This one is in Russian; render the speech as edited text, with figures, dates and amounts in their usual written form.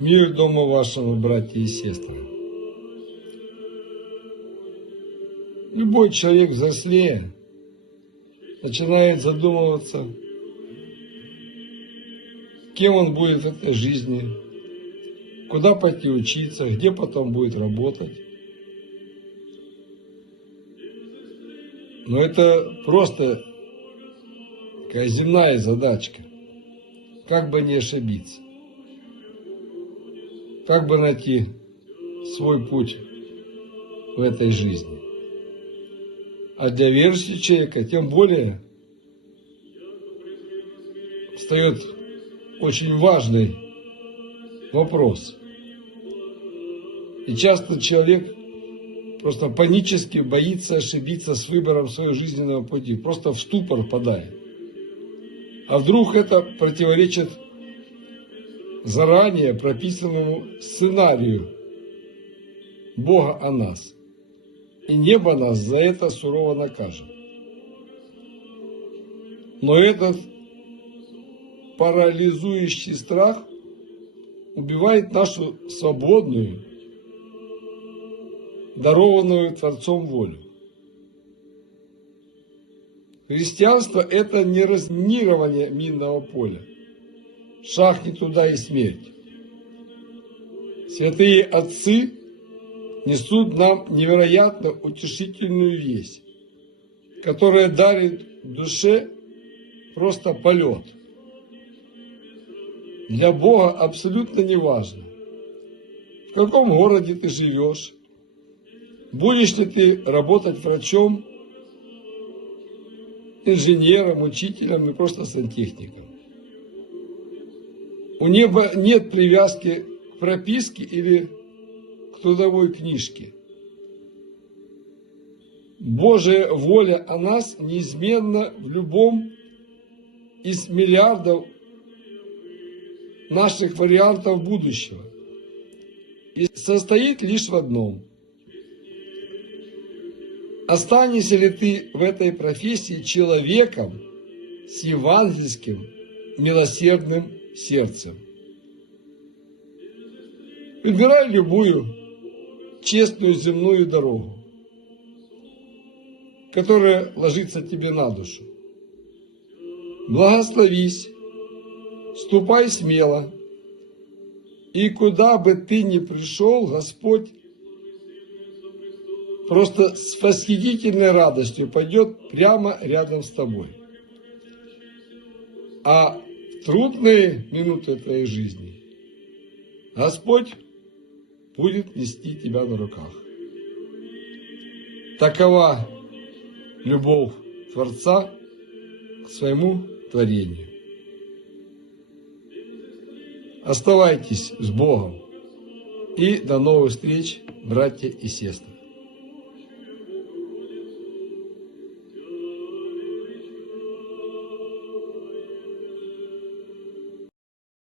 Мир дому вашему, братья и сестры. Любой человек взрослее начинает задумываться, кем он будет в этой жизни, куда пойти учиться, где потом будет работать. Но это просто такая земная задачка. Как бы не ошибиться. Как бы найти свой путь в этой жизни. А для верующего человека тем более встает очень важный вопрос. И часто человек просто панически боится ошибиться с выбором своего жизненного пути, просто в ступор впадает. А вдруг это противоречит заранее прописанному сценарию Бога о нас. И небо нас за это сурово накажет. Но этот парализующий страх убивает нашу свободную, дарованную Творцом волю. Христианство – это не разминирование минного поля. Шаг не туда и смерть. Святые отцы несут нам невероятно утешительную весть, которая дарит душе просто полет. Для Бога абсолютно не важно, в каком городе ты живешь, будешь ли ты работать врачом, инженером, учителем и просто сантехником. У неба нет привязки к прописке или к трудовой книжке. Божья воля о нас неизменна в любом из миллиардов наших вариантов будущего и состоит лишь в одном. Останешься ли ты в этой профессии человеком с евангельским милосердным сердцем? Выбирай любую честную земную дорогу, которая ложится тебе на душу. Благословись, ступай смело, и куда бы ты ни пришел, Господь просто с восхитительной радостью пойдет прямо рядом с тобой. А в трудные минуты твоей жизни Господь будет нести тебя на руках. Такова любовь Творца к своему творению. Оставайтесь с Богом и до новых встреч, братья и сестры.